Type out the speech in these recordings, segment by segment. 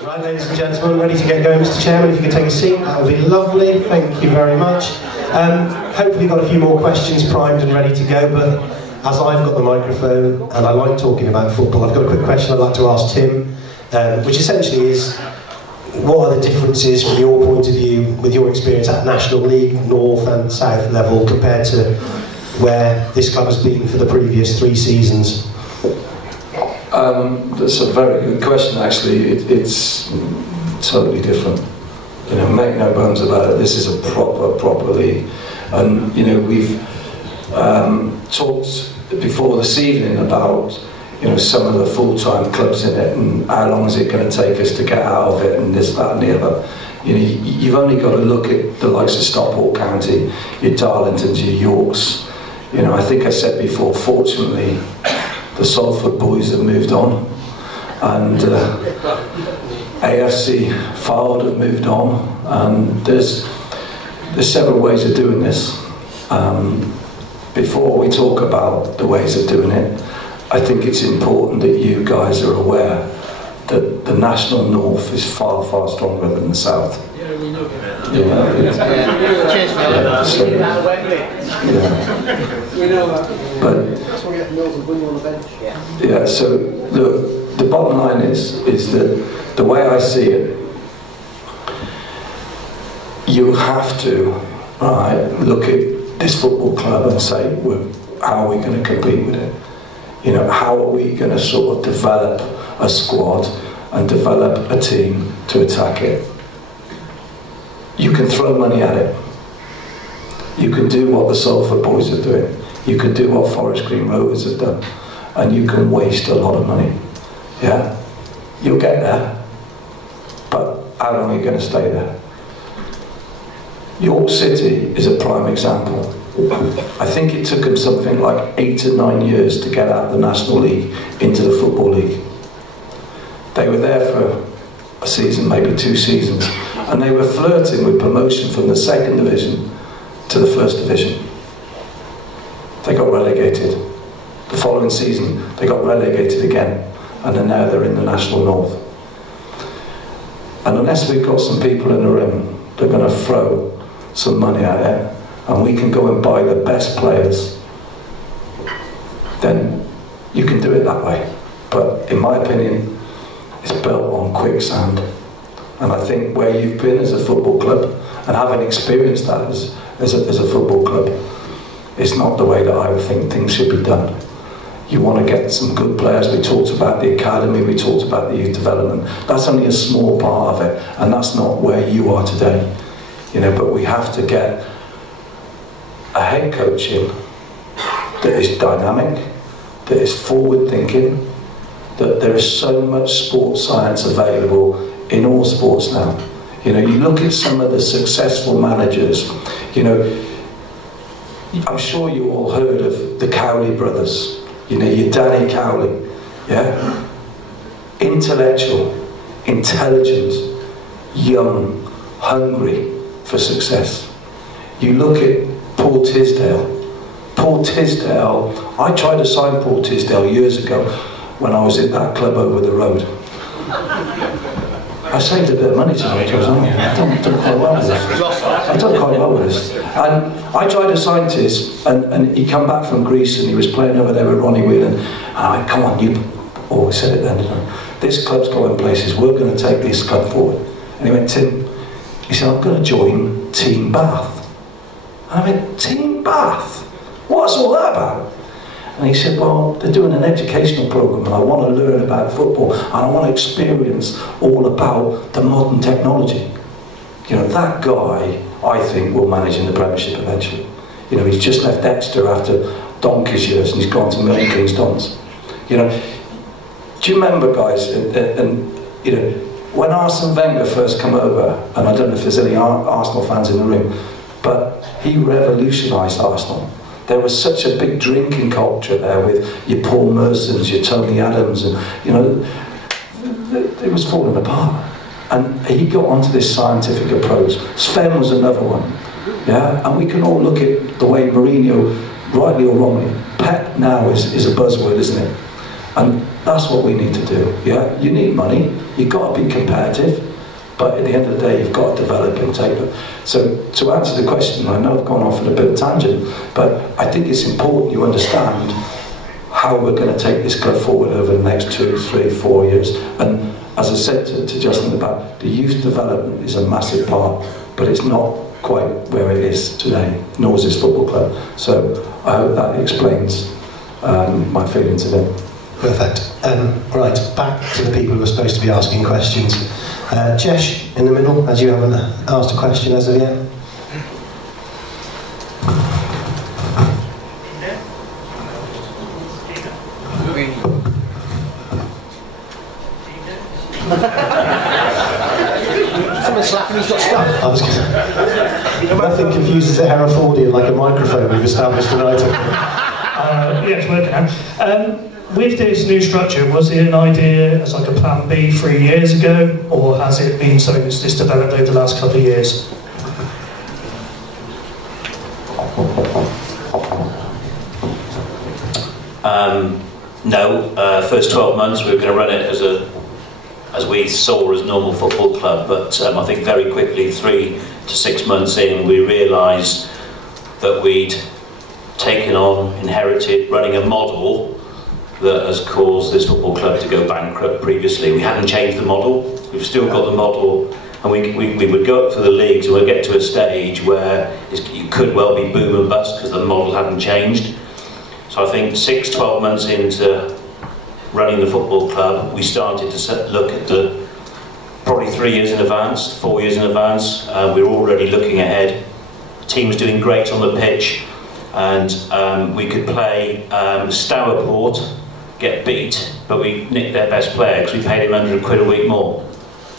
Right, ladies and gentlemen, ready to get going, Mr. Chairman? If you could take a seat, that would be lovely. Thank you very much. Hopefully, you've got a few more questions primed and ready to go, but as I've got the microphone and I like talking about football, I've got a quick question I'd like to ask Tim, which essentially is, what are the differences from your point of view, with your experience at National League, North and South level, compared to where this club has been for the previous 3 seasons? That's a very good question, actually. It's totally different. You know, make no bones about it, this is a proper league. And, you know, we've talked before this evening about, you know, some of the full-time clubs in it and how long is it going to take us to get out of it and this, that and the other. You know, you've only got to look at the likes of Stockport County, your Darlingtons, your Yorks. You know, I think I said before, fortunately, the Salford boys have moved on, and AFC Fylde have moved on, and there's several ways of doing this. Before we talk about the ways of doing it, I think it's important that you guys are aware that the National North is far stronger than the South. Yeah, we know that. You know, We know that. But that's why we get Mills and Wing on the bench. yeah, so look, the bottom line is that the way I see it, you have to look at this football club and say, how are we going to compete with it? You know, how are we going to sort of develop a squad and develop a team to attack it? You can throw money at it. You can do what the Salford boys are doing. You can do what Forest Green Rovers have done. And you can waste a lot of money. Yeah? You'll get there. But how long are you going to stay there? York City is a prime example. I think it took them something like 8 to 9 years to get out of the National League into the Football League. They were there for a season, maybe 2 seasons, and they were flirting with promotion from the 2nd division to the 1st division. They got relegated. The following season, they got relegated again, and then now they're in the National North. And unless we've got some people in the room, they're going to throw some money at it, and we can go and buy the best players, then you can do it that way. But in my opinion, it's built on quicksand. And I think where you've been as a football club, and having experienced that as a football club, it's not the way that I would think things should be done. You want to get some good players. We talked about the academy, we talked about the youth development. That's only a small part of it, and that's not where you are today. You know, but we have to get a head coach in that is dynamic, that is forward thinking, that there is so much sports science available in all sports now. You know, you look at some of the successful managers, you know, I'm sure you all heard of the Cowley brothers, you know, your Danny Cowley, yeah? Intellectual, intelligent, young, hungry for success. You look at Paul Tisdale. Paul Tisdale, I tried to sign Paul Tisdale years ago when I was at that club over the road. I saved a bit of money tonight, I've done quite well with this. I've done quite well with this. And I tried to sign Tiz, and he come back from Greece and he was playing over there with Ronnie Whelan. And I went, come on, you always said it then, didn't I? This club's going places, we're going to take this club forward. And he went, Tim, he said, I'm going to join Team Bath. And I went, Team Bath? What's all that about? And he said, well, they're doing an educational programme and I want to learn about football and I want to experience all about the modern technology. You know, that guy, I think, will manage in the Premiership eventually. You know, he's just left Exeter after donkey's years and he's gone to Milton Keynes Dons. You know, do you remember, guys, and you know, when Arsene Wenger first came over, and I don't know if there's any Arsenal fans in the room, but he revolutionised Arsenal. There was such a big drinking culture there with your Paul Mersons, your Tony Adams, and you know, it was falling apart. And he got onto this scientific approach. Sven was another one, yeah. And we can all look at the way Mourinho, rightly or wrongly, Pep now is a buzzword, isn't it? And that's what we need to do. Yeah, you need money, you've got to be competitive, but at the end of the day, you've got to develop and take it. So to answer the question, I know I've gone off on a bit of tangent, but I think it's important you understand how we're going to take this club forward over the next 2, 3, 4 years. And as I said to Justin in the back, the youth development is a massive part, but it's not quite where it is today, nor is this football club. So I hope that explains my feelings of it. Perfect. Right, back to the people who are supposed to be asking questions. Jesh, in the middle, as you haven't asked a question as of yet. Someone's slapping, he's got stuff. I was gonna, nothing confuses a Herefordian like a microphone we've established tonight. Yeah, it's working out. With this new structure, was it an idea as like a plan B 3 years ago, or has it been something that's just developed over the last couple of years? No, first 12 months we were going to run it as we saw as normal football club, but I think very quickly, 3 to 6 months in, we realised that we'd inherited running a model that has caused this football club to go bankrupt previously. We hadn't changed the model, we've still got the model, and we would go up for the leagues and we'd get to a stage where it could well be boom and bust because the model hadn't changed. So I think 6, 12 months into running the football club, we started to look at probably 3 years in advance, 4 years in advance. We were already looking ahead. The team was doing great on the pitch, and we could play Stourport, get beat, but we nicked their best player because we paid him £100 a week more.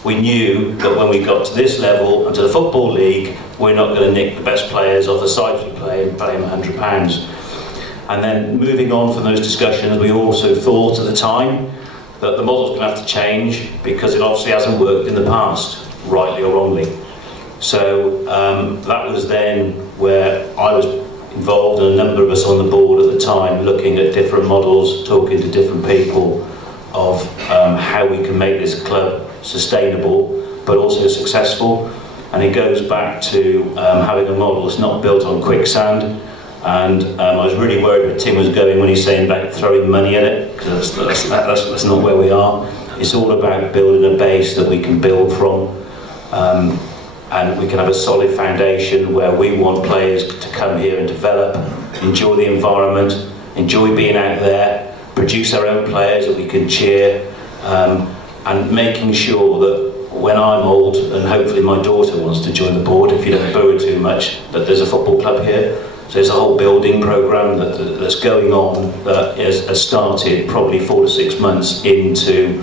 We knew that when we got to this level and to the Football League, we're not going to nick the best players off the sides we play and pay them £100. And then moving on from those discussions, we also thought at the time that the model's going to have to change because it obviously hasn't worked in the past, rightly or wrongly. So that was then where I was involved, and a number of us on the board at the time, looking at different models, talking to different people of how we can make this club sustainable but also successful. And it goes back to having a model that's not built on quicksand. And I was really worried where Tim was going when he's saying about throwing money at it, because that's not where we are. It's all about building a base that we can build from, and we can have a solid foundation where we want players to come here and develop, enjoy the environment, enjoy being out there, produce our own players that we can cheer, and making sure that when I'm old, and hopefully my daughter wants to join the board, if you don't boo her too much, that there's a football club here. So there's a whole building programme that's going on that has started probably 4 to 6 months into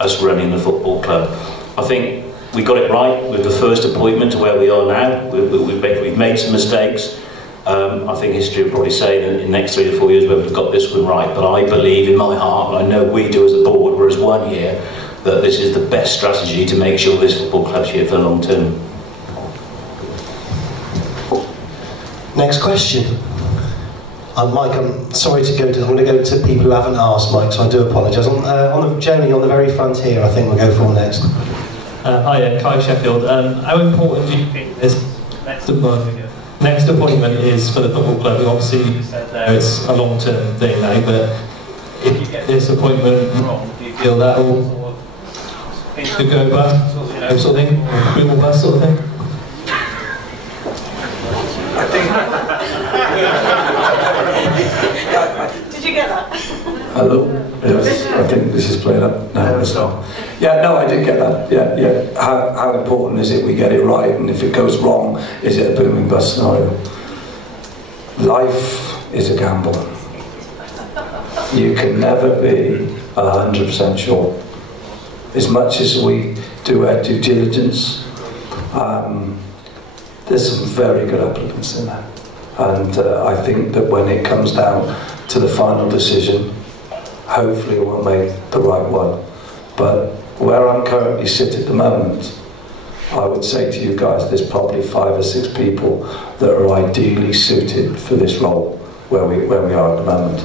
us running the football club. I think we got it right with the first appointment to where we are now. We've made some mistakes. I think history will probably say that in the next 3 to 4 years we've got this one right, but I believe in my heart, and I know we do as a board, whereas 1 year, that this is the best strategy to make sure this football club's here for the long term. Next question. Mike, I'm sorry to go to, I'm going to go to people who haven't asked, Mike, so I do apologise. Joni, on the very front here, I think we'll go for next. Hi, Kai Sheffield. How important do you think this next appointment is for the football club? Obviously, you said there it's a long-term thing now, but if you get this appointment wrong, do you feel that all sort of could go bust, sort of thing, boom or bust sort of thing? Did you get that? Hello? Yes, I think this is playing up. No, it's not. Yeah, no, I did get that. Yeah. How important is it we get it right, and if it goes wrong, is it a booming bust scenario? Life is a gamble. You can never be 100% sure. As much as we do our due diligence, there's some very good applicants in there. And I think that when it comes down to the final decision, hopefully we'll make the right one. But where I'm currently sit at the moment, I would say to you guys, there's probably 5 or 6 people that are ideally suited for this role where we are at the moment.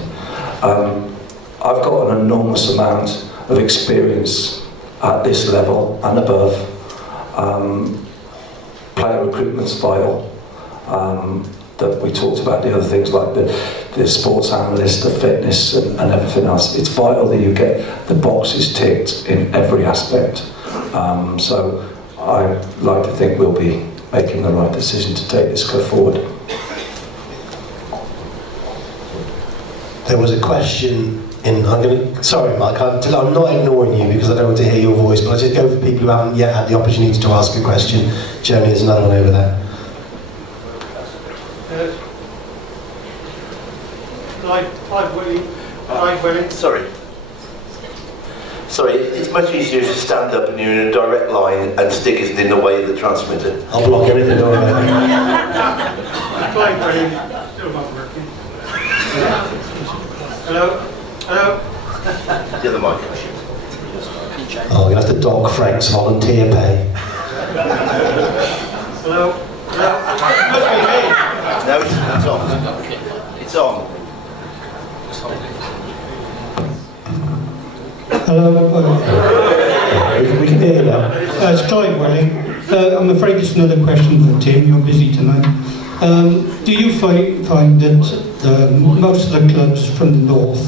I've got an an enormous amount of experience at this level and above. Player recruitment's vital. That we talked about the other things like the sports analyst, the fitness and everything else. It's vital that you get the boxes ticked in every aspect. So I like to think we'll be making the right decision to take this club forward. There was a question sorry Mike, I'm not ignoring you because I don't want to hear your voice, but I just go for people who haven't yet had the opportunity to ask a question. Joni, there's another one over there. Sorry, it's much easier to stand up and you're in a direct line and stick isn't in the way of the transmitter. I'll block everything over there. Still not working. Hello? Hello? The other mic. Oh, we're going to have to dock Frank's volunteer pay. Hello? Hello? No, it's on. It's on. Hello. We can hear you now. It's Clive Welling. I'm afraid it's another question for Tim. You're busy tonight. Do you find that most of the clubs from the north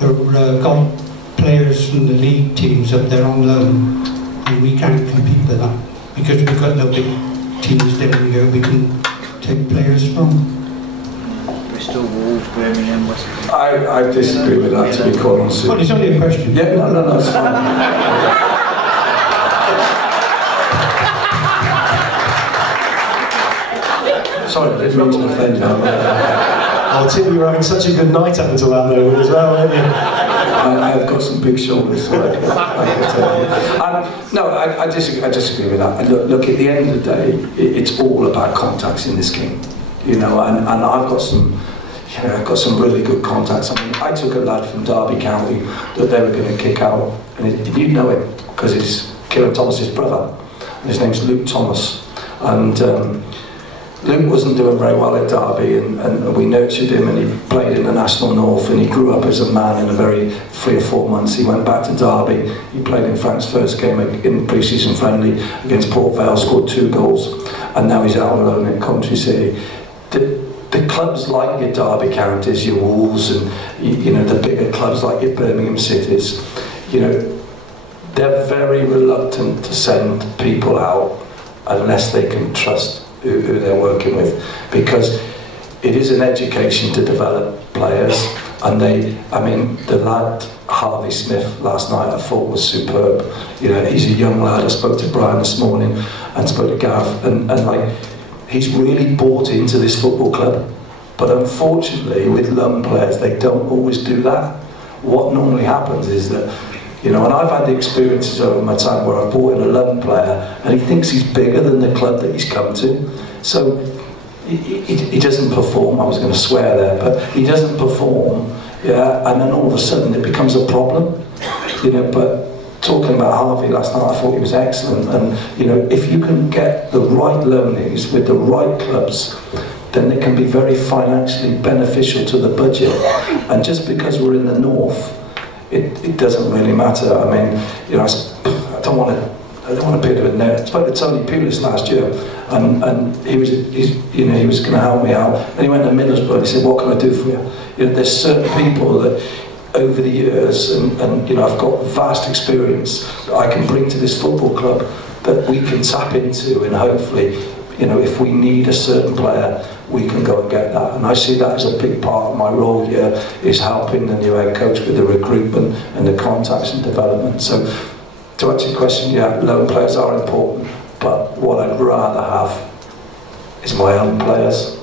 have got players from the league teams up there on loan, and we can't compete with that because we've got no big teams down here we can take players from? Bristol, Wolves, Birmingham, West Brom. I disagree with that, to be quite honest. Well, it's only a question. Yeah, no, it's fine. Sorry, I didn't mean to offend you. Oh, Tim, you were having such a good night up until that moment as well, weren't you? I've got some big shoulders, so I can tell you. No, I disagree with that. Look, at the end of the day, it's all about contacts in this game. You know, and I've got some really good contacts. I mean, I took a lad from Derby County that they were going to kick out, and you'd know him because he's Kieran Thomas's brother. And his name's Luke Thomas, and Luke wasn't doing very well at Derby, and we nurtured him, and he played in the National North, and he grew up as a man in a very 3 or 4 months. He went back to Derby. He played in Frank's first game in pre-season friendly against Port Vale, scored 2 goals, and now he's out on loan in Coventry City. The clubs like your Derby Counties, your Wolves, and you know, the bigger clubs like your Birmingham Cities, you know, they're very reluctant to send people out unless they can trust who they're working with, because it is an education to develop players. And the lad Harvey Smith last night I thought was superb. You know, he's a young lad. I spoke to Brian this morning and spoke to Gav, and like, he's really bought into this football club. But unfortunately, with loan players, they don't always do that. What normally happens is that, you know, and I've had the experiences over my time where I've brought in a loan player and he thinks he's bigger than the club that he's come to. So he doesn't perform. I was going to swear there, but he doesn't perform, yeah, and then all of a sudden it becomes a problem, you know. But talking about Harvey last night, I thought he was excellent, and you know, if you can get the right loanees with the right clubs, then they can be very financially beneficial to the budget. And just because we're in the north, it doesn't really matter. I mean, you know, I don't want to put it in there. I spoke to Tony Pulis last year, and he was going to help me out. And he went to Middlesbrough and he said, "What can I do for you?" You know, there's certain people that over the years, and you know, I've got vast experience that I can bring to this football club that we can tap into, and hopefully, you know, if we need a certain player, we can go and get that. And I see that as a big part of my role here, is helping the new head coach with the recruitment and the contacts and development. So to answer your question, yeah, loan players are important, but what I'd rather have is my own players,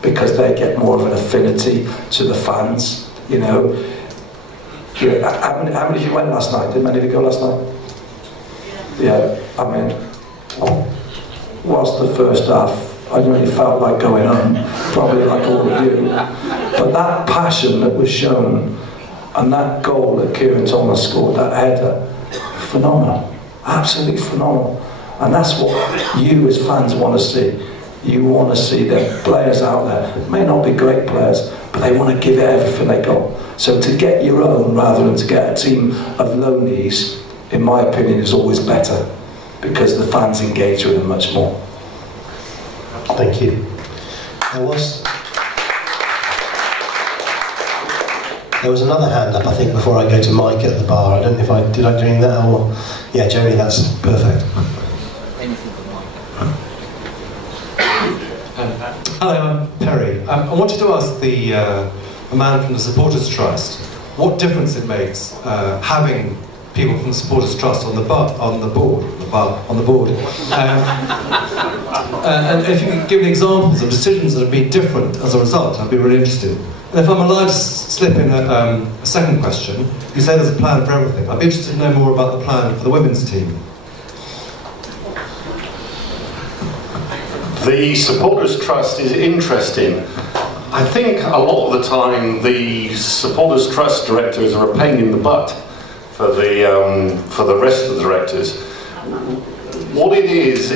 because they get more of an affinity to the fans, you know. How many of you went last night? Did many of you go last night? Yeah, I mean, whilst the first half I really felt like going home, probably like all of you, but that passion that was shown and that goal that Kieran Thomas scored, that header, phenomenal, absolutely phenomenal. And that's what you as fans want to see. You want to see the players out there, may not be great players, but they want to give it everything they got. So to get your own rather than to get a team of loanies, in my opinion, is always better, because the fans engage with them much more. Thank you. There was another hand up, I think, before I go to Mike at the bar. I don't know if I did doing that or... Yeah, Jeremy, that's perfect. Hello, I'm Perry. I wanted to ask the man from the Supporters Trust what difference it makes having people from the Supporters Trust on the board, and if you could give me examples of decisions that have been different as a result, I'd be really interested. And if I'm allowed to slip in a second question, you say there's a plan for everything. I'd be interested to know more about the plan for the women's team. The Supporters Trust is interesting. I think a lot of the time the Supporters Trust directors are a pain in the butt for the rest of the directors. What it is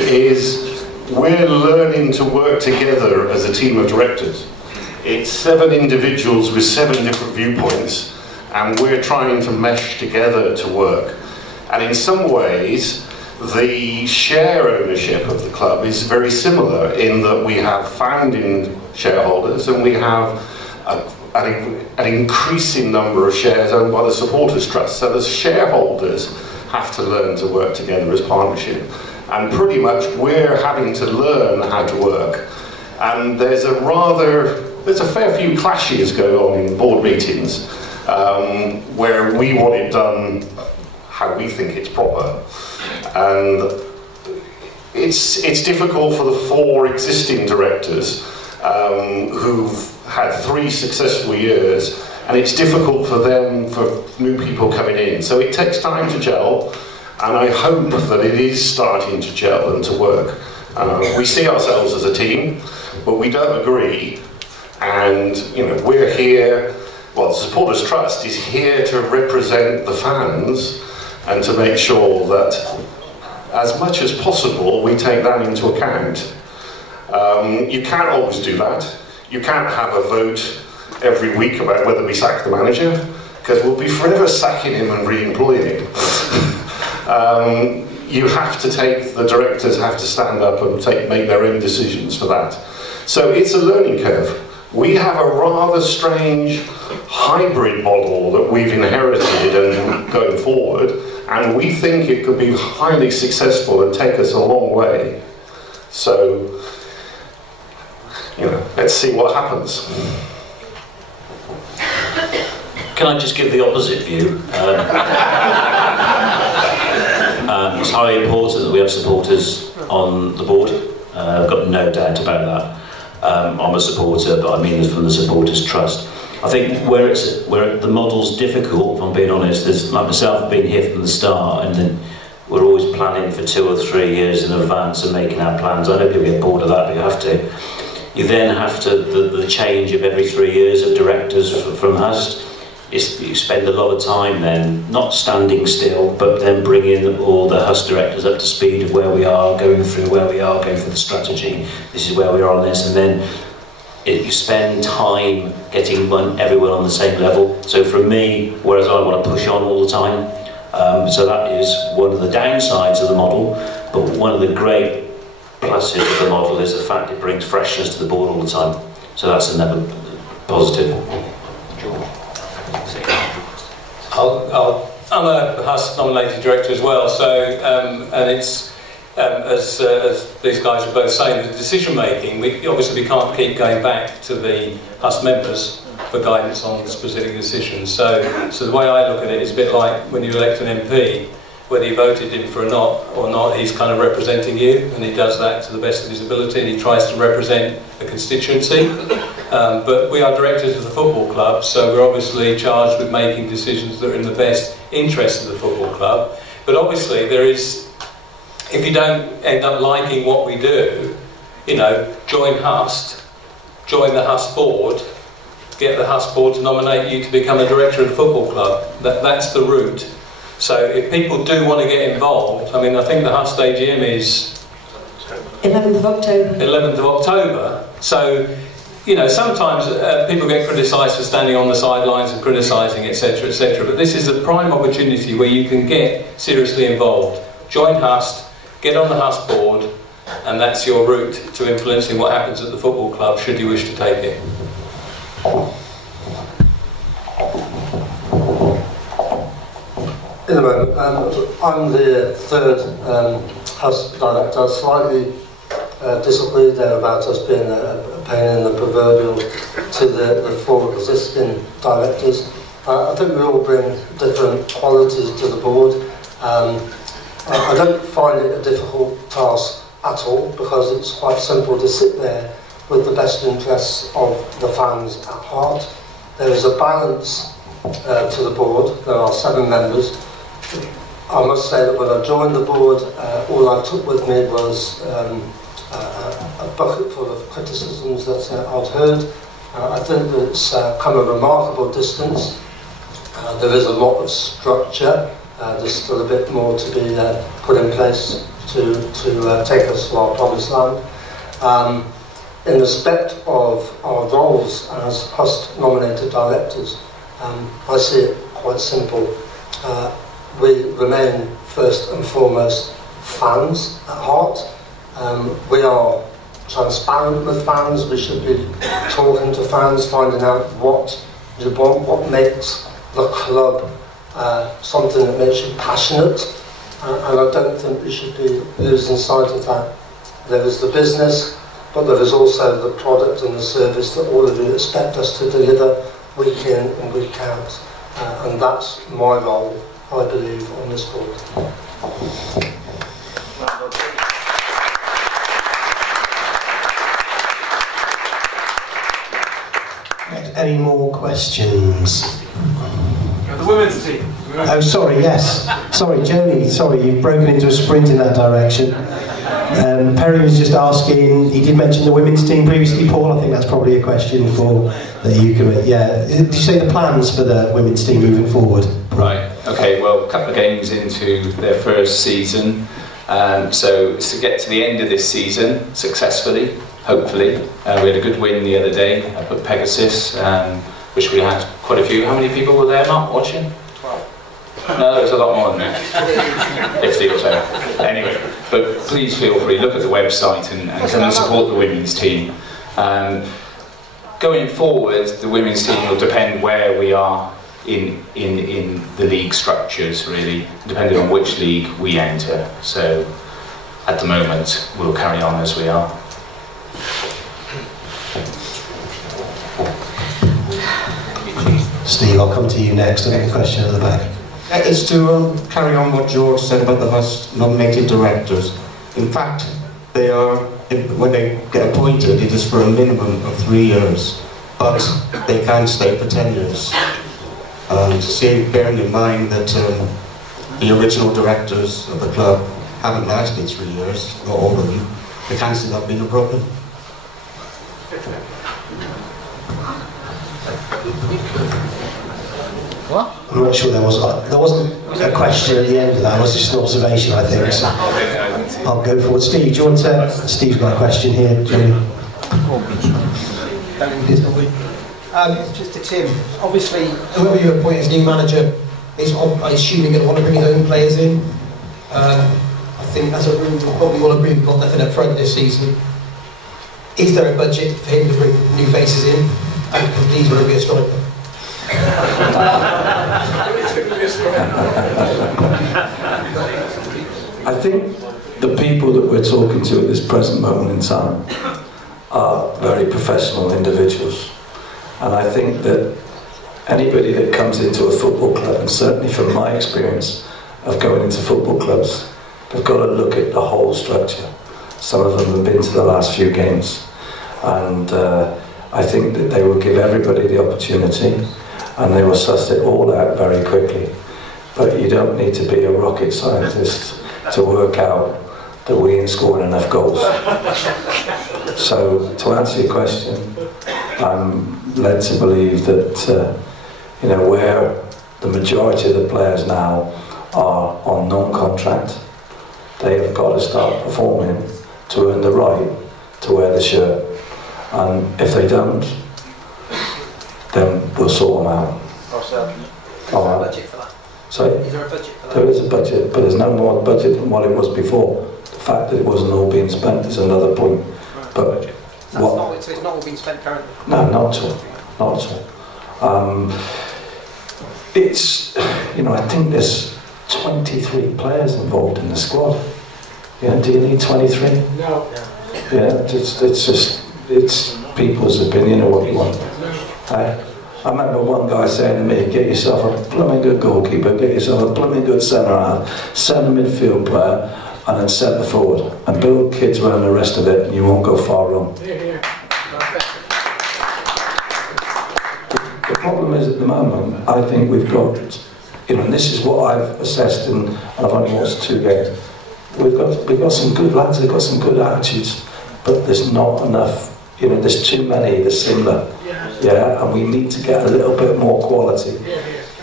we're learning to work together as a team of directors. It's 7 individuals with 7 different viewpoints, and we're trying to mesh together to work. And in some ways, the share ownership of the club is very similar in that we have founding shareholders and we have an increasing number of shares owned by the Supporters Trust. So the shareholders have to learn to work together as partnership. And pretty much we're having to learn how to work. And there's a fair few clashes going on in board meetings where we want it done how we think it's proper. And it's difficult for the 4 existing directors who've had 3 successful years, and it's difficult for them, for new people coming in. So it takes time to gel, and I hope that it is starting to gel and to work. We see ourselves as a team, but we don't agree. And we're here, well, the Supporters Trust is here to represent the fans and to make sure that as much as possible we take that into account. You can't always do that. You can't have a vote every week about whether we sack the manager, because we'll be forever sacking him and re-employing him. You have to the directors have to stand up and make their own decisions for that. So it's a learning curve. We have a rather strange hybrid model that we've inherited and going forward, and we think it could be highly successful and take us a long way. So, let's see what happens. Can I just give the opposite view? It's highly important that we have supporters on the board. I've got no doubt about that. I'm a supporter, but I mean from the Supporters Trust. I think where the model's difficult, if I'm being honest, is like myself being here from the start, and then we're always planning for 2 or 3 years in advance and making our plans. I know people get bored of that, but you have to. You then have to, the change of every 3 years of directors from us, you spend a lot of time then, not standing still, but then bringing all the HUS directors up to speed of where we are, going through where we are, going through the strategy, this is where we are on this, and then you spend time getting everyone on the same level. So for me, whereas I want to push on all the time, so that is one of the downsides of the model, but one of the great pluses of the model is the fact it brings freshness to the board all the time. So that's another positive. I'm a HUS nominated director as well, so and it's as these guys are both saying, the decision making, we can't keep going back to the HUS members for guidance on specific decisions. So the way I look at it is a bit like when you elect an MP, whether you voted him for or not, he's kind of representing you, and he does that to the best of his ability, and he tries to represent a constituency. But we are directors of the football club, so we're obviously charged with making decisions that are in the best interest of the football club. But obviously there is, if you don't end up liking what we do, join HUS, join the HUS board, get the HUS board to nominate you to become a director of the football club. That's the route. So if people do want to get involved, I mean, I think the HUS AGM is 11th of October. 11th of October. So you know, sometimes people get criticised for standing on the sidelines and criticising, etc., etc. But this is a prime opportunity where you can get seriously involved. Join HUST, get on the HUST board, and that's your route to influencing what happens at the football club, should you wish to take it. In a moment, I'm the third HUST director. I slightly disagree there about us being a pain in the proverbial to the forward existing directors. I think we all bring different qualities to the board. I don't find it a difficult task at all, because it's quite simple to sit there with the best interests of the fans at heart. There is a balance to the board. There are 7 members. I must say that when I joined the board, all I took with me was a bucket full of criticisms that I'd heard. I think that it's come a remarkable distance. There is a lot of structure. There's still a bit more to be put in place to take us to our promised land. In respect of our roles as HUST nominated directors, I see it quite simple. We remain first and foremost fans at heart. We are transparent with fans. We should be talking to fans, finding out what you want, what makes the club something that makes you passionate. And I don't think we should be losing sight of that. There is the business, but there is also the product and the service that all of you expect us to deliver week in and week out. And that's my role, I believe, on this board. Any more questions? The women's team. Oh, sorry, yes. Sorry, Joni, sorry, you've broken into a sprint in that direction. Perry was just asking, he did mention the women's team previously, Paul. I think that's probably a question for that you can, yeah. Did you say the plans for the women's team moving forward? Right, okay, well, a couple of games into their first season. So it's to get to the end of this season successfully, hopefully. We had a good win the other day up at Pegasus, which we had quite a few. How many people were there, Mark, watching? 12. No, there was a lot more than that. 50 or so. Anyway, but please feel free, look at the website and come and support the women's team. Going forward, the women's team will depend where we are in the league structures, really, depending on which league we enter. So at the moment, we'll carry on as we are. Steve, I'll come to you next. I've got a question at the back. It's to carry on what George said about the HUST nominated directors. In fact, they are, when they get appointed, it is for a minimum of 3 years, but they can stay for 10 years. Bearing in mind that the original directors of the club haven't lasted 3 years, not all of them, there can still have been a problem. What? I'm not sure there wasn't a question at the end of that. It was just an observation, I think. So I'll go forward. Steve, do you want to? Steve's got a question here. Just to Tim. Obviously, whoever you appoint as new manager is, I assume, you're going to want to bring your own players in. I think, as a rule, we'll probably want to bring got nothing up front this season. Is there a budget for him to bring new faces in? And please, will it be a striker? I think the people that we're talking to at this present moment in time are very professional individuals, and I think that anybody that comes into a football club, and certainly from my experience of going into football clubs, they've got to look at the whole structure. Some of them have been to the last few games, and I think that they will give everybody the opportunity, and they will suss it all out very quickly. But you don't need to be a rocket scientist to work out that we ain't scoring enough goals. So, to answer your question, I'm led to believe that you know, where the majority of the players now are on non-contract, they have got to start performing to earn the right to wear the shirt. And if they don't, then we'll sort them out. All right. So Is there a budget for that? there is a budget, but there's no more budget than what it was before. The fact that it wasn't all being spent is another point. But So it's not all being spent currently? no, not at all. Not at all. It's, you know, I think there's 23 players involved in the squad. Yeah, do you need 23? No. Yeah, it's people's opinion of what you want. I remember one guy saying to me, get yourself a blooming good goalkeeper, get yourself a blooming good centre-half, centre midfield player, and then centre forward, and build kids around the rest of it, and you won't go far wrong. The problem is, at the moment, I think we've got, you know, and this is what I've assessed, and I've only watched 2 games. We've got some good lads, they've got some good attitudes, but there's not enough. You know, there's too many, there's similar. Yeah, and we need to get a little bit more quality.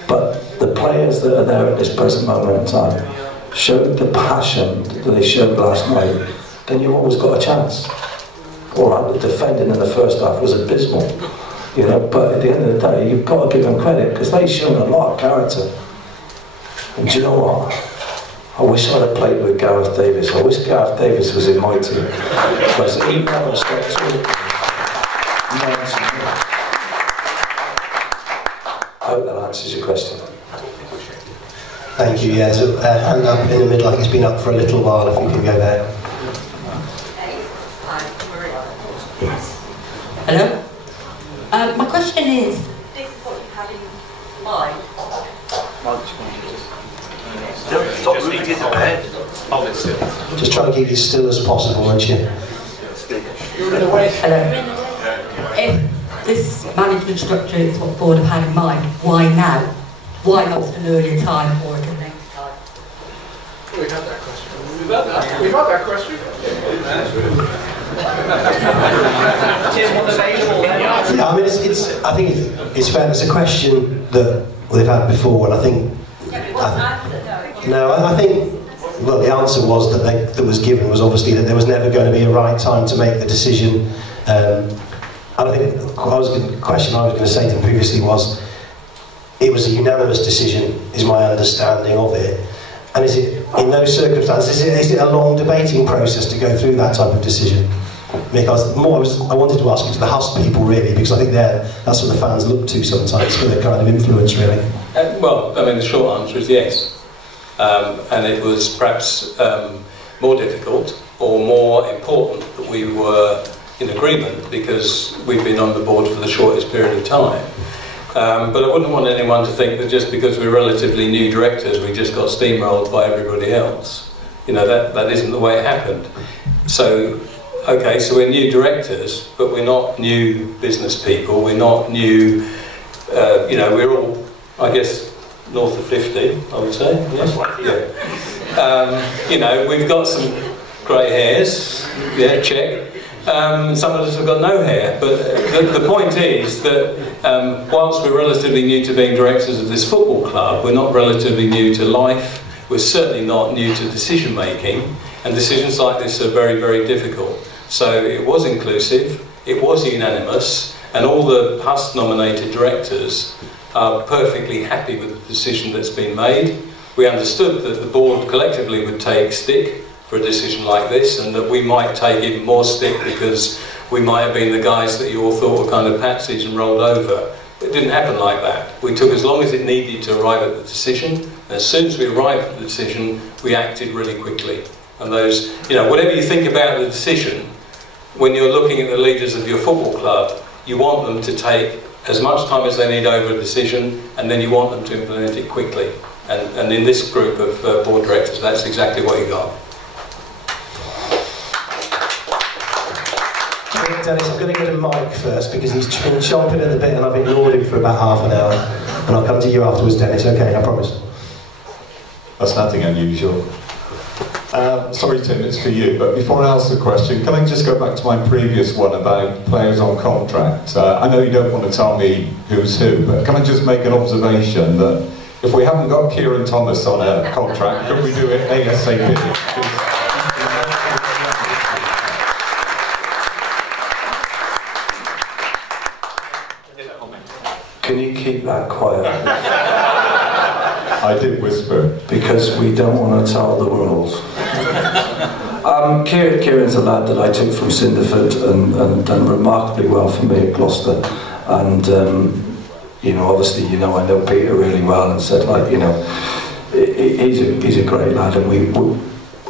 But the players that are there at this present moment in time showed the passion that they showed last night, then you've always got a chance. All right, the defending in the first half was abysmal, you know, but at the end of the day, you've got to give them credit, because they've shown a lot of character. And do you know what? I wish I'd have played with Gareth Davis. I wish Gareth Davis was in my team, because he never stopped talking. I hope that answers your question. Thank you, yeah. So hand up in the middle, like it's been up for a little while, if you can go there. Hello? My question is, this is what you have in mind? Stop moving it ahead. Hold it still. Just try and keep it still as possible, won't you? Hello? If this management structure is what the board have had in mind, why now? Why not at an earlier time or at a later time? We've had that question. We've had that question. Yeah, I mean, I think it's fair. It's a question that they've had before, and I think. I think. Well, the answer was that was given was obviously that there was never going to be a right time to make the decision. And I think the question I was going to say to them previously was, it was a unanimous decision, is my understanding of it. And is it, in those circumstances, is it a long debating process to go through that type of decision? Because I wanted to ask it to the Hust people, really, because I think that's what the fans look to sometimes for their kind of influence, really. Well, I mean, the short answer is yes. And it was perhaps more difficult or more important that we were in agreement, because we've been on the board for the shortest period of time. But I wouldn't want anyone to think that just because we're relatively new directors, we just got steamrolled by everybody else. You know, that isn't the way it happened. So, okay, so we're new directors, but we're not new business people, we're not new, you know, we're all, I guess, north of 50, I would say. Yes? Yeah. You know, we've got some grey hairs, yeah, check. Some of us have got no hair, but the point is that whilst we're relatively new to being directors of this football club, we're not relatively new to life, we're certainly not new to decision making, and decisions like this are very, very difficult. So it was inclusive, it was unanimous, and all the past nominated directors are perfectly happy with the decision that's been made. We understood that the board collectively would take stick for a decision like this, and that we might take even more stick because we might have been the guys that you all thought were kind of patsies and rolled over. It didn't happen like that. We took as long as it needed to arrive at the decision, and as soon as we arrived at the decision, we acted really quickly. And those, you know, whatever you think about the decision, when you're looking at the leaders of your football club, you want them to take as much time as they need over a decision, and then you want them to implement it quickly. And in this group of board directors, that's exactly what you got. Dennis, I'm going to get a mic first, because he's been chomping at the bit and I've ignored him for about half an hour. And I'll come to you afterwards, Dennis. Okay, I promise. That's nothing unusual. Sorry, Tim, it's for you, but before I ask the question, can I just go back to my previous one about players on contract? I know you don't want to tell me who's who, but can I just make an observation that if we haven't got Kieran Thomas on a contract, could we do it ASAP? keep that quiet. I did whisper. Because we don't want to tell the world. Kieran's a lad that I took from Cinderford and done remarkably well for me at Gloucester. And, you know, obviously, you know, I know Peter really well and said, like, you know, he's a great lad, and we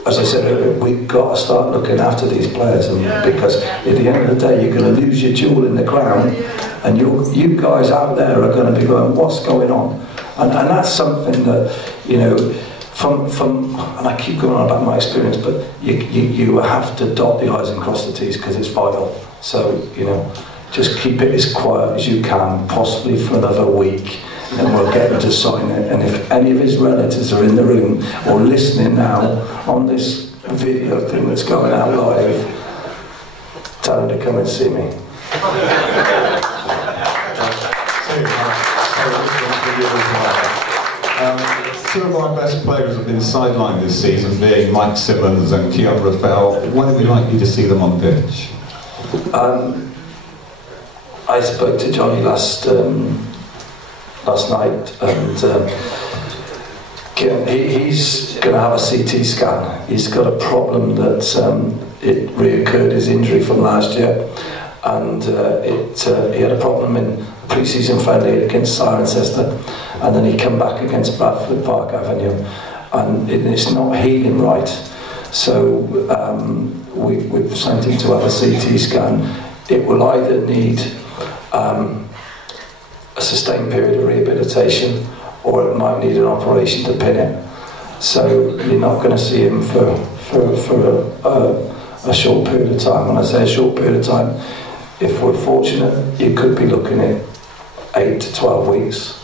as I said earlier, we've got to start looking after these players, and because at the end of the day, you're going to lose your jewel in the crown, and you guys out there are going to be going, what's going on? And that's something that, you know, from and I keep going on about my experience, but you have to dot the I's and cross the T's because it's vital. So, you know, just keep it as quiet as you can, possibly for another week, and we'll get him to sign it. And if any of his relatives are in the room or listening now on this video thing that's going out live, tell him to come and see me. Two of our best players have been sidelined this season, being Mike Simmons and Keon Rafael. When are we likely to see them on pitch? I spoke to Johnny last night, and he's going to have a CT scan. He's got a problem that it reoccurred, his injury from last year, and he had a problem in pre-season friendly against Cirencester, and then he came back against Bradford Park Avenue, and it's not healing right. So we've sent him to have a CT scan. It will either need a sustained period of rehabilitation, or it might need an operation to pin it. So you're not going to see him for a short period of time. When I say a short period of time, if we're fortunate, you could be looking at 8 to 12 weeks.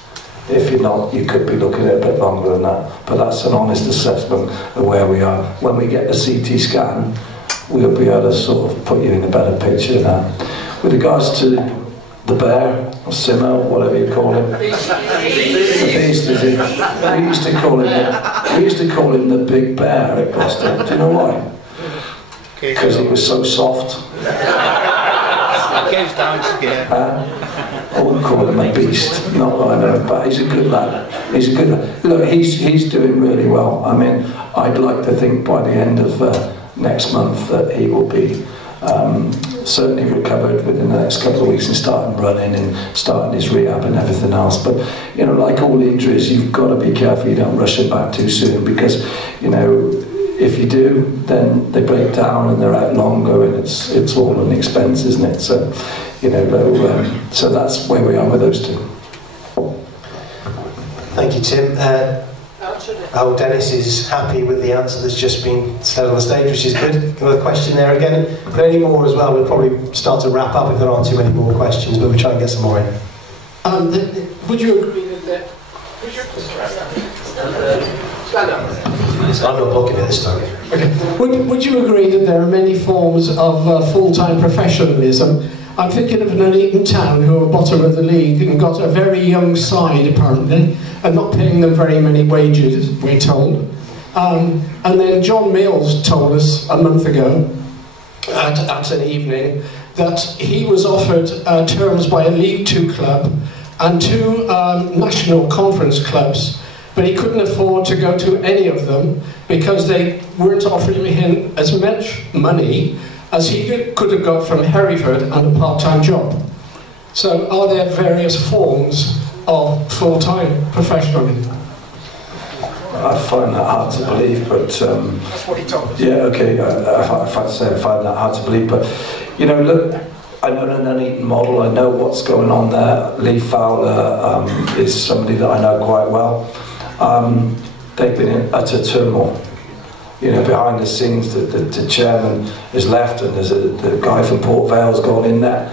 If you're not, you could be looking at a bit longer than that. But that's an honest assessment of where we are. When we get the CT scan, we'll be able to sort of put you in a better picture now. With regards to the bear, or Simo, whatever you call him. The beast, is it? We used to call him the big bear at Gloucester. Do you know why? Because he was so soft. I wouldn't call him a beast, not that I know, but he's a good lad. He's a good lad. Look, he's doing really well. I mean, I'd like to think by the end of next month that he will be certainly recovered within the next couple of weeks and starting running and starting his rehab and everything else. But, you know, like all injuries, you've got to be careful you don't rush it back too soon, because, you know, if you do, then they break down and they're out longer, and it's all an expense, isn't it? So, you know, so that's where we are with those two. Thank you, Tim. Dennis is happy with the answer that's just been said on the stage, which is good. Another question there again. If there are any more as well, we'll probably start to wrap up if there aren't too many more questions, but we'll try and get some more in. Would you agree that stand up. I'm not blocking it this time. Okay. Would you agree that there are many forms of full-time professionalism? I'm thinking of Nuneaton Town, who are bottom of the league and got a very young side apparently, and not paying them very many wages, we're told. And then John Mills told us a month ago at an evening that he was offered terms by a League Two club and two national conference clubs, but he couldn't afford to go to any of them because they weren't offering him as much money as he could have got from Hereford and a part-time job. So are there various forms of full-time professionalism? I find that hard to believe, but that's what he told us. Yeah, okay. I find that hard to believe, but you know, look, I know the Nuneaton model. I know what's going on there. Lee Fowler is somebody that I know quite well. They've been in utter turmoil. You know, behind the scenes, the chairman has left, and there's the guy from Port Vale's gone in there.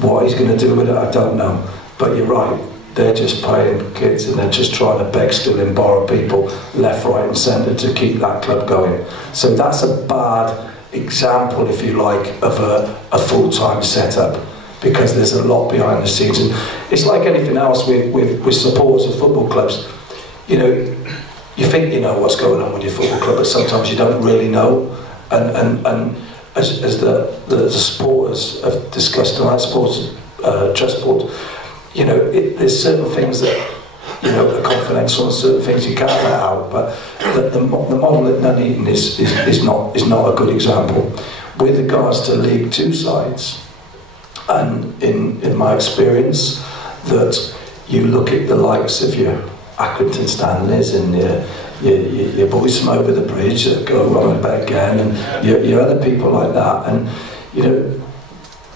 What he's going to do with it, I don't know. But you're right. They're just playing kids, and they're just trying to beg, steal and borrow people left, right and centre to keep that club going. So that's a bad example, if you like, of a full-time setup, because there's a lot behind the scenes. And it's like anything else with supporters of football clubs. You know, you think you know what's going on with your football club, but sometimes you don't really know. And as the supporters have discussed tonight, supporters trust board, you know, there's certain things that, you know, are confidential and certain things you can't let out, but the model at Nuneaton is not a good example. With regards to League Two sides, and in my experience, that you look at the likes of your Accrington Stanleys and your boys from over the bridge that go on about again, and your other people like that, and you know,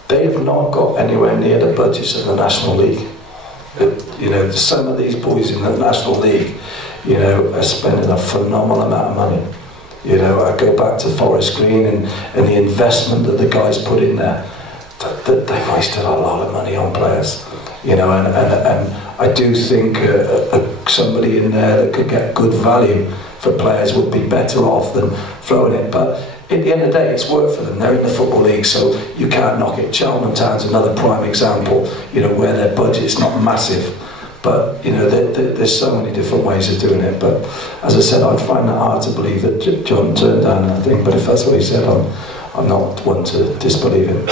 they have not got anywhere near the budgets of the National League. You know, some of these boys in the National League, you know, are spending a phenomenal amount of money. You know, I go back to Forest Green and the investment that the guys put in there. They've wasted a lot of money on players. You know, and I do think somebody in there that could get good value for players would be better off than throwing it. But at the end of the day, it's worked for them. They're in the Football League, so you can't knock it. Cheltenham Town's another prime example, you know, where their budget's not massive. But, you know, there's so many different ways of doing it. But, as I said, I'd find that hard to believe that John turned down anything. But if that's what he said, I'm not one to disbelieve it.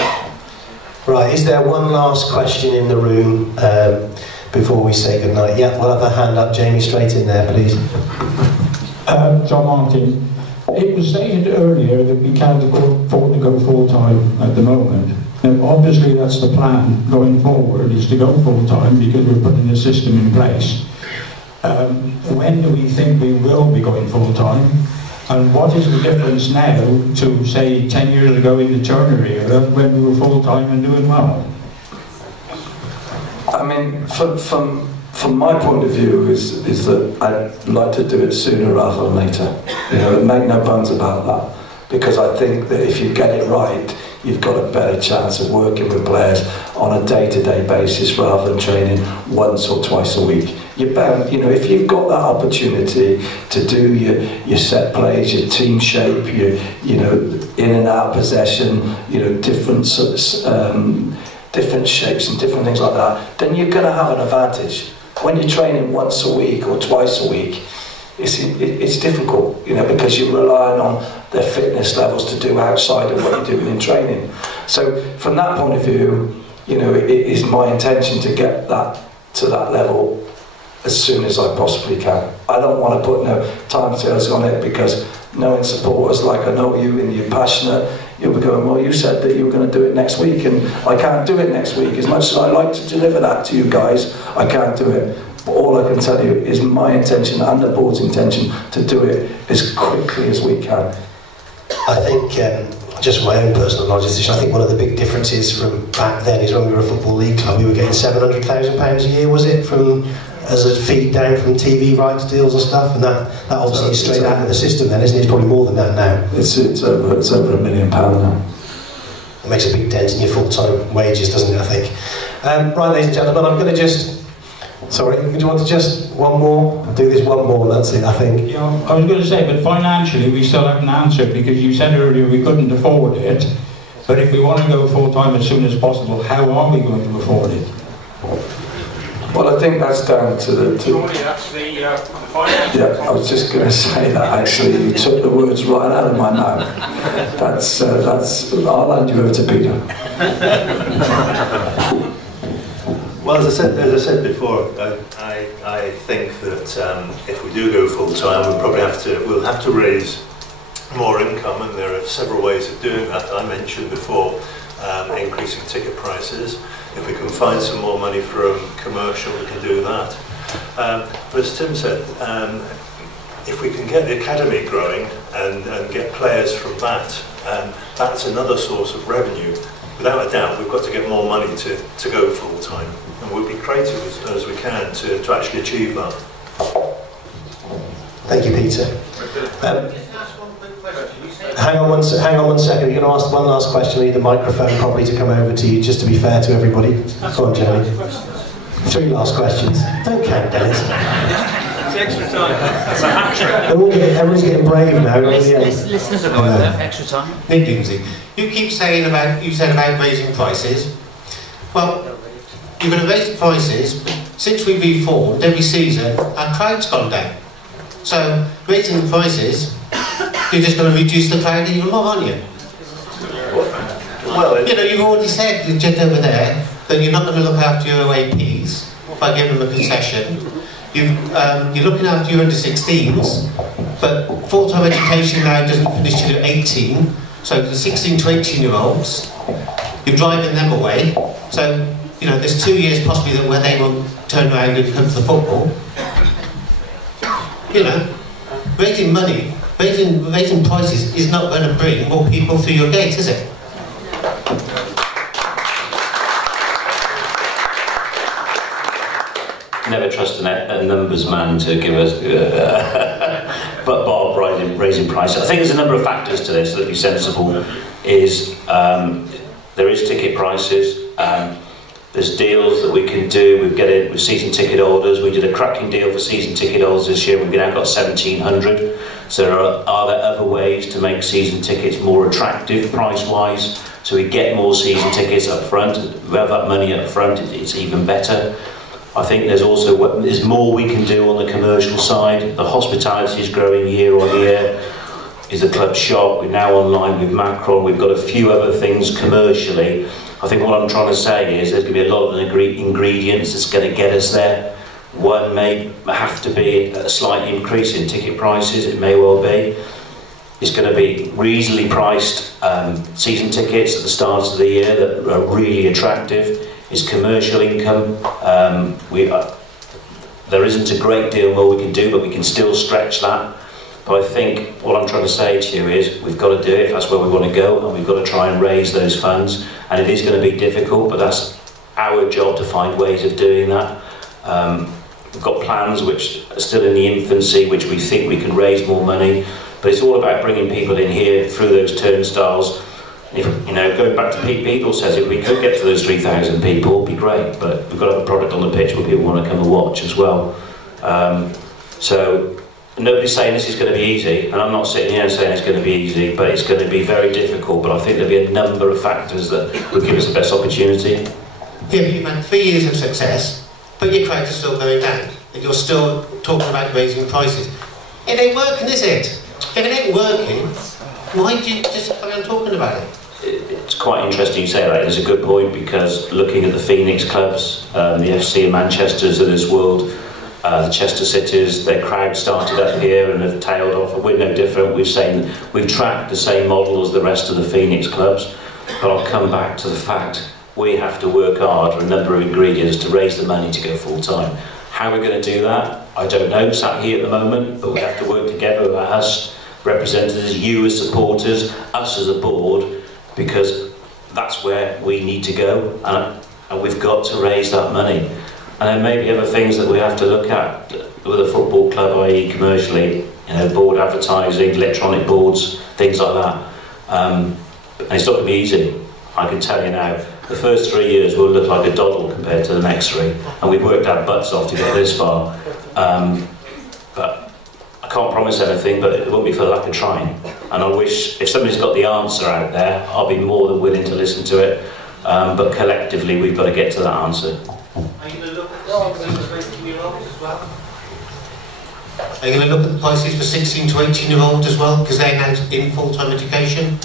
Right, is there one last question in the room before we say goodnight? Yeah, we'll have a hand up. Jamie, straight in there, please. John Martin. It was stated earlier that we can't afford to go full-time at the moment. Now, obviously that's the plan going forward, is to go full-time because we're putting a system in place. When do we think we will be going full-time? And what is the difference now to, say, 10 years ago in the Turner era when we were full-time and doing well? I mean, from my point of view, is that I'd like to do it sooner rather than later. You know, make no bones about that. Because I think that if you get it right, you've got a better chance of working with players on a day-to-day basis rather than training once or twice a week. You're bound, you know, if you've got that opportunity to do your set plays, your team shape, you know, in and out possession, you know, different shapes and different things like that, then you're going to have an advantage. When you're training once a week or twice a week, it's difficult, you know, because you're relying on their fitness levels to do outside of what you're doing in training. So from that point of view, you know, it is my intention to get that to that level as soon as I possibly can. I don't want to put no timescales on it, because knowing supporters like I know you and you're passionate, you'll be going, well, you said that you were going to do it next week, and I can't do it next week. As much as I like to deliver that to you guys, I can't do it. But all I can tell you is my intention and the board's intention to do it as quickly as we can. I think, just my own personal knowledge, I think one of the big differences from back then is when we were a Football League club, we were getting £700,000 a year, was it, as a feed down from TV rights deals and stuff, and that obviously is straight out of the system then, isn't it? It's probably more than that now. It's over £1 million now. It makes a big dent in your full-time wages, doesn't it, I think. Right, ladies and gentlemen, I'm going to just... Sorry, do you want to just one more? I'll do this one more, and that's it, I think. Yeah, I was going to say, but financially we still haven't answered, because you said earlier we couldn't afford it. But if we want to go full-time as soon as possible, how are we going to afford it? Well, I think that's down to the... Yeah, I was just going to say that, actually. You took the words right out of my mouth. That's I'll hand you over to Peter. Well, as I said before, I think that if we do go full time, we'll have to raise more income, and there are several ways of doing that. I mentioned before increasing ticket prices. If we can find some more money from commercial, we can do that. But as Tim said, if we can get the academy growing and get players from that, that's another source of revenue. Without a doubt, we've got to get more money to go full time, and we'll be creative as we can to actually achieve that. Thank you, Peter. Hang on one second. You're going to ask one last question. I need the microphone probably to come over to you, just to be fair to everybody. Go on, Jeremy. 3 last questions. Don't count, Dennis. It's extra time. It's a hat trick. Everyone's getting brave now. Listeners have got extra time. Nick Dimsey, you said about raising prices. Well, you're going to raise the prices, but since we reformed every season, our crowd's gone down. So raising the prices, you're just going to reduce the crowd even more, aren't you? Well, you know, you've already said, just over there, then you're not going to look after your OAPs by giving them a concession. You're looking after your under-16s, but full-time education now doesn't finish till you're 18, so the 16 to 18-year-olds, you're driving them away. So, you know, there's 2 years possibly that where they will turn around and come to the football. You know, raising money, raising prices is not going to bring more people through your gate, is it? Never trust a numbers man to give us but Bob raising prices. I think there's a number of factors to this that be sensible. Is there is ticket prices. There's deals that we can do. We've got it with season ticket holders. We did a cracking deal for season ticket holders this year. We've now got 1,700. So are there other ways to make season tickets more attractive price-wise? So we get more season tickets up front. If we have that money up front, it's even better. I think there's more we can do on the commercial side. The hospitality is growing year on year. Is the club shop? We're now online with Macron. We've got a few other things commercially. I think what I'm trying to say is there's going to be a lot of ingredients that's going to get us there. One may have to be a slight increase in ticket prices. It may well be. It's going to be reasonably priced season tickets at the start of the year that are really attractive. It's commercial income. There isn't a great deal more we can do, but we can still stretch that. But I think what I'm trying to say to you is we've got to do it if that's where we want to go, and we've got to try and raise those funds. And it is going to be difficult, but that's our job to find ways of doing that. We've got plans which are still in the infancy, which we think we can raise more money. But it's all about bringing people in here through those turnstiles. If, you know, going back to Pete Beadle says, if we could get to those 3,000 people, it'd be great. But we've got to have a product on the pitch where people want to come and watch as well. So nobody's saying this is going to be easy, and I'm not sitting here saying it's going to be easy, but it's going to be very difficult. But I think there'll be a number of factors that will give us the best opportunity. Yeah, but you've had 3 years of success, but your crowds are still going down, and you're still talking about raising prices. It ain't working, is it? If it ain't working, why do you just carry on talking about it? It's quite interesting you say that. It's a good point, because looking at the Phoenix clubs, the FC in Manchester's of this world, the Chester Cities, their crowd started up here and have tailed off. We're no different. We've tracked the same model as the rest of the Phoenix clubs. But I'll come back to the fact we have to work hard for a number of ingredients to raise the money to go full time. How we're going to do that, I don't know, sat here at the moment, but we have to work together with us, representatives, you as supporters, us as a board, because that's where we need to go, and we've got to raise that money. And there may be other things that we have to look at with a football club, i.e. commercially, you know, board advertising, electronic boards, things like that. And it's not going to be easy, I can tell you now. The first 3 years will look like a doddle compared to the next 3, and we've worked our butts off to get this far. But I can't promise anything, but it won't be for the lack of trying. And I wish, if somebody's got the answer out there, I'll be more than willing to listen to it. But collectively, we've got to get to that answer. Are you going to look at the 16 to 18-year-olds as well? Are you going to look at the prices for 16 to 18-year-olds as well, because they're now in full-time education?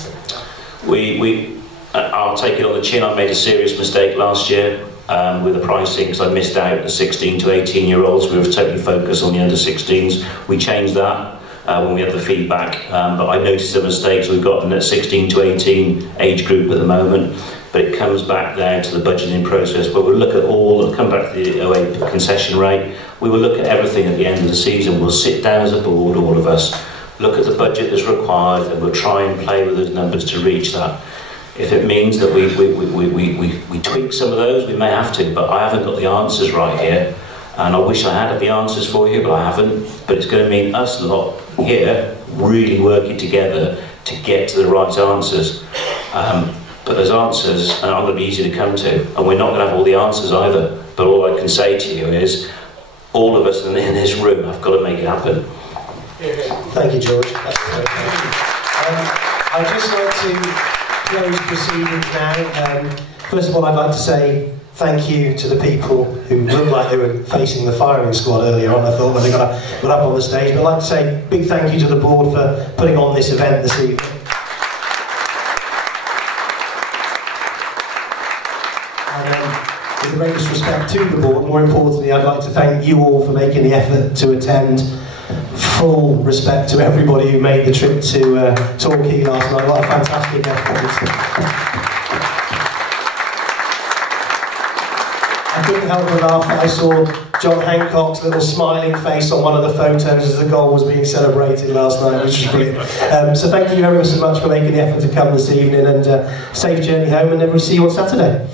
I'll take it on the chin. I made a serious mistake last year with the pricing, because I missed out the 16 to 18-year-olds. We were totally focused on the under-16s. We changed that when we had the feedback, but I noticed the mistakes we've got in that 16 to 18 age group at the moment. But it comes back down to the budgeting process, where we'll look at all, come back to the OA concession rate, we will look at everything at the end of the season. We'll sit down as a board, all of us, look at the budget that's required, and we'll try and play with those numbers to reach that. If it means that we tweak some of those, we may have to, but I haven't got the answers right here, and I wish I had the answers for you, but I haven't. But it's going to mean us lot here really working together to get to the right answers. But those answers are not going to be easy to come to, and we're not going to have all the answers either. But all I can say to you is, all of us in this room have got to make it happen. Thank you, George. I'd just like to close proceedings now. First of all, I'd like to say thank you to the people who looked like they were facing the firing squad earlier on, I thought, when they got up on the stage. But I'd like to say a big thank you to the board for putting on this event this evening. the greatest respect to the board. More importantly, I'd like to thank you all for making the effort to attend. Full respect to everybody who made the trip to Torquay last night. What a fantastic effort. I couldn't help but laugh when I saw John Hancock's little smiling face on one of the photos as the goal was being celebrated last night, which was brilliant. So thank you very much for making the effort to come this evening, and safe journey home, and we'll see you on Saturday.